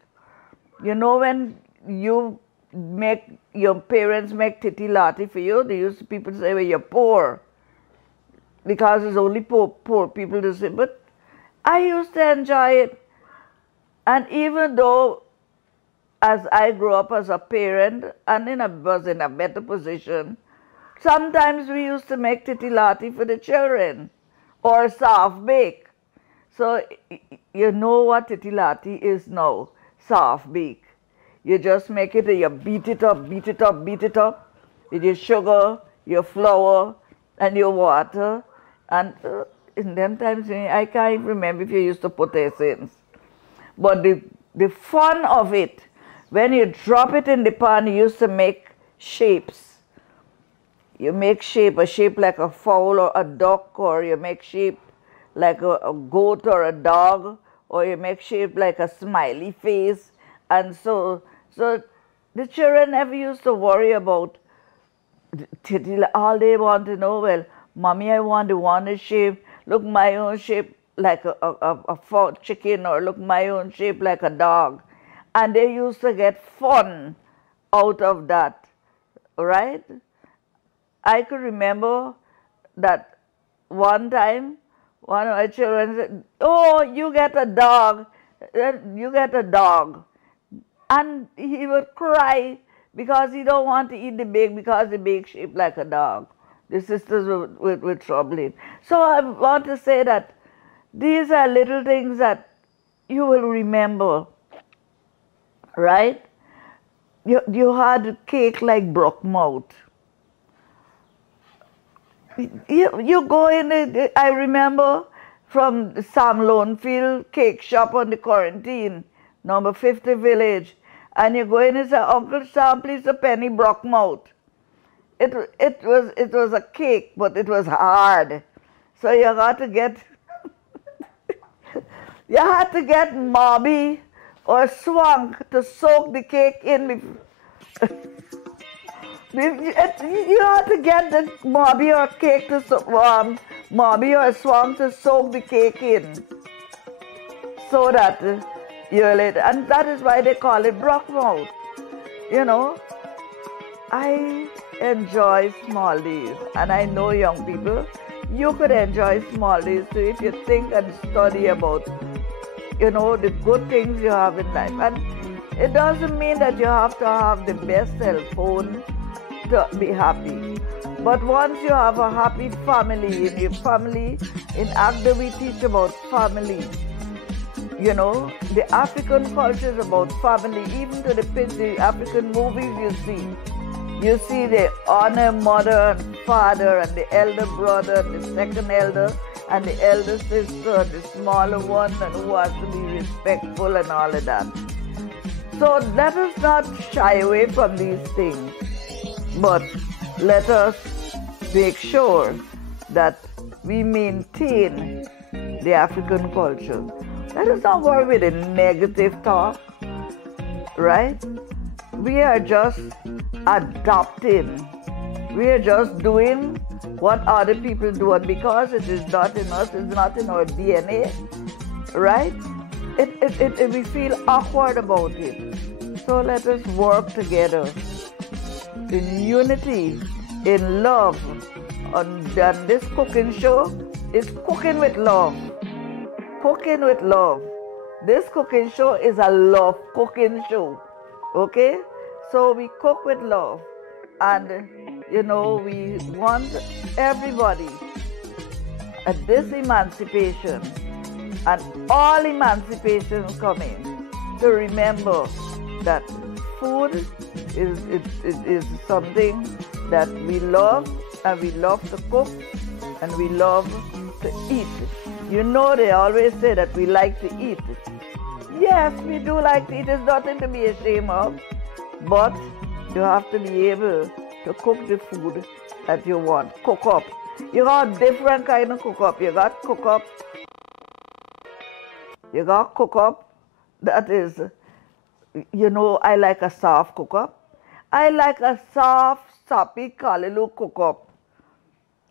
You know, when you make, your parents make titilati for you, they used to, people say, well, you're poor, because it's only poor people to say, but I used to enjoy it. And even though as I grew up as a parent and was in a better position, sometimes we used to make titilati for the children or soft bake. So you know what titilati is now, soft bake. You just make it, you beat it up with your sugar, your flour, and your water. And in them times, I can't even remember if you used to put essence. But the fun of it, when you drop it in the pan, you used to make shapes. You make a shape like a fowl or a duck, or you make shape like a goat or a dog, or you make shape like a smiley face. And so the children never used to worry about all they want to know, well, Mommy, I want a shape, look my own shape like a chicken, or look my own shape like a dog. And they used to get fun out of that, right? I could remember that one time, one of my children said, oh, you get a dog, you get a dog. And he would cry because he don't want to eat the bake because the bake shaped like a dog. The sisters were troubling. So I want to say that these are little things that you will remember. right? You had cake like Brookmouth. You go in it, I remember from the Sam Lonefield cake shop on the Quarantine, number 50 Village, and you go in and say, Uncle Sam, please a penny Brookmouth. It was a cake, but it was hard. So you got to get you had to get Mobby or Swank to soak the cake in. You had to get the Mobby or cake to Mobby or Swank to soak the cake in, so that you're later, and that is why they call it Brookmouth. You know, I enjoy small days, and I know young people, you could enjoy small days too if you think and study about, you know, the good things you have in life. And it doesn't mean that you have to have the best cell phone to be happy. But once you have a happy family, in your family, in ACDA we teach about family. You know, the African culture is about family, even to the African movies you see. You see they honor mother and father and the elder brother and the second elder and the elder sister and the smaller one, and who has to be respectful and all of that. So let us not shy away from these things, but let us make sure that we maintain the African culture. Let us not worry with the negative talk, right? We are just adopting. We are just doing what other people do, and because it is not in us, it's not in our DNA, right? We feel awkward about it. So let us work together in unity, in love. And this cooking show is cooking with love. Cooking with love. This cooking show is a love cooking show. Okay? So we cook with love. And, you know, we want everybody at this emancipation and all emancipations coming to remember that food is something that we love, and we love to cook, and we love to eat. You know, they always say that we like to eat. Yes, we do like to eat. There's nothing to be ashamed of. But you have to be able to cook the food that you want. Cook up. You got different kind of cook up. You got cook up. You got cook up. That is, you know, I like a soft cook up. I like a soft, soppy, callaloo cook up.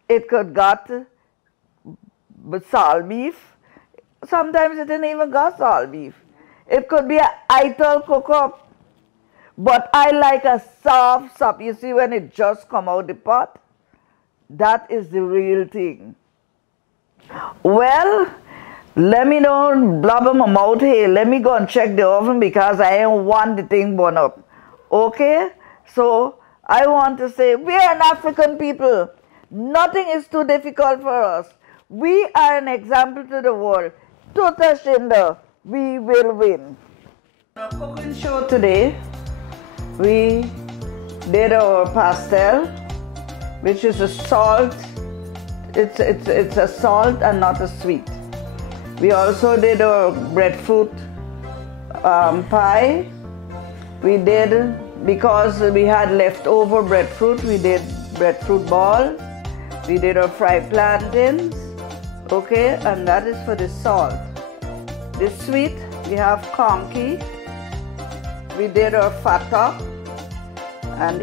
It could got salt beef. Sometimes it didn't even got salt beef. It could be an ital cook up. But I like a soft sop. You see when it just come out the pot? That is the real thing. Well, let me don't blubber my mouth here. Let me go and check the oven because I don't want the thing burn up. Okay? So I want to say we are an African people. Nothing is too difficult for us. We are an example to the world. Tuta Shinda, we will win. Our cooking show today, we did our pastel, which is a salt. It's a salt and not a sweet. We also did our breadfruit pie. We did, because we had leftover breadfruit, we did breadfruit ball. We did our fried plantains, okay, and that is for the salt. The sweet, we have conky. We did our fat top, and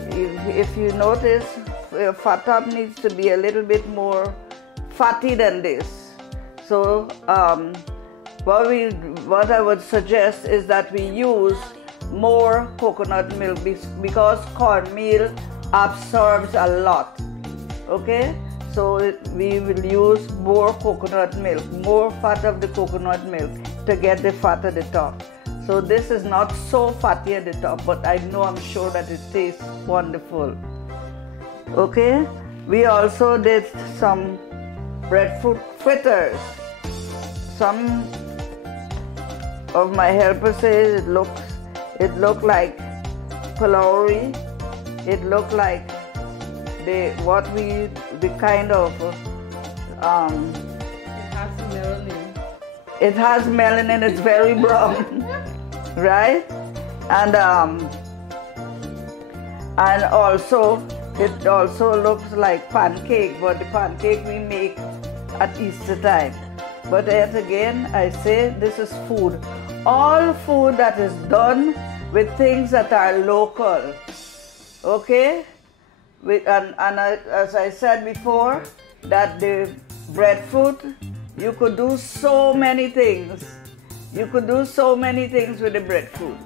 if you notice, your fat top needs to be a little bit more fatty than this. So what I would suggest is that we use more coconut milk because cornmeal absorbs a lot. Okay, so we will use more coconut milk, more fat of the coconut milk to get the fat at the top. So this is not so fatty at the top, but I know, I'm sure that it tastes wonderful. Okay, we also did some breadfruit fritters. Some of my helpers say It looked like pylori. It looked like the kind of It has melanin. it has melanin. It's very brown, right? And also it also looks like pancake, but the pancake we make at Easter time. But yet again, I say this is food. All food that is done with things that are local, okay? As I said before, that the breadfruit, you could do so many things. You could do so many things with the breadfruit,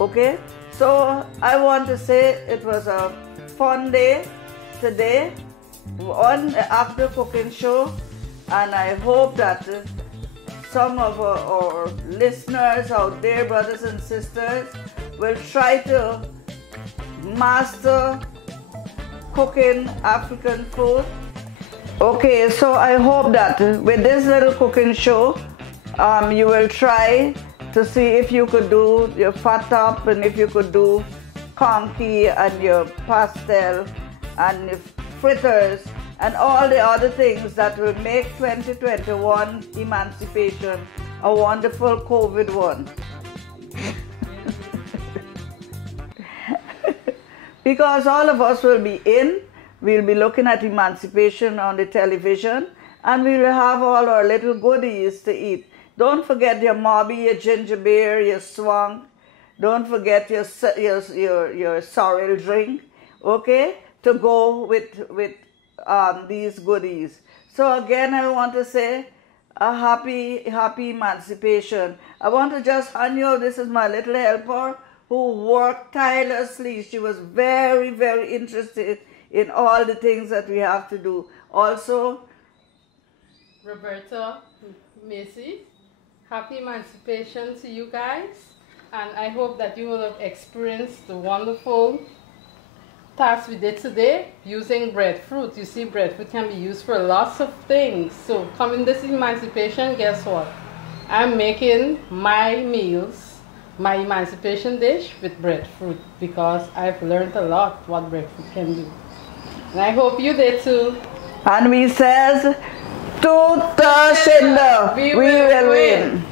okay? So I want to say it was a fun day today on the After Cooking Show, and I hope that some of our listeners out there, brothers and sisters, will try to master cooking African food. Okay, so I hope that with this little cooking show, you will try to see if you could do your fat top, and if you could do conky and your pastel and your fritters and all the other things that will make 2021 emancipation a wonderful COVID one. Because all of us will be in, we'll be looking at emancipation on the television, and we will have all our little goodies to eat. Don't forget your mobby, your ginger beer, your swang. Don't forget your sorrel drink, okay, to go with these goodies. So again, I want to say a happy emancipation. I want to just hand you, this is my little helper who worked tirelessly. She was very, very interested in all the things that we have to do. Also, Roberta, Macy, happy emancipation to you guys. And I hope that you will have experienced the wonderful task we did today using breadfruit. You see, breadfruit can be used for lots of things. So coming this emancipation, guess what? I'm making my meals, my emancipation dish with breadfruit, because I've learned a lot what breadfruit can do. And I hope you did too. And we says, to the Schindler, we will win.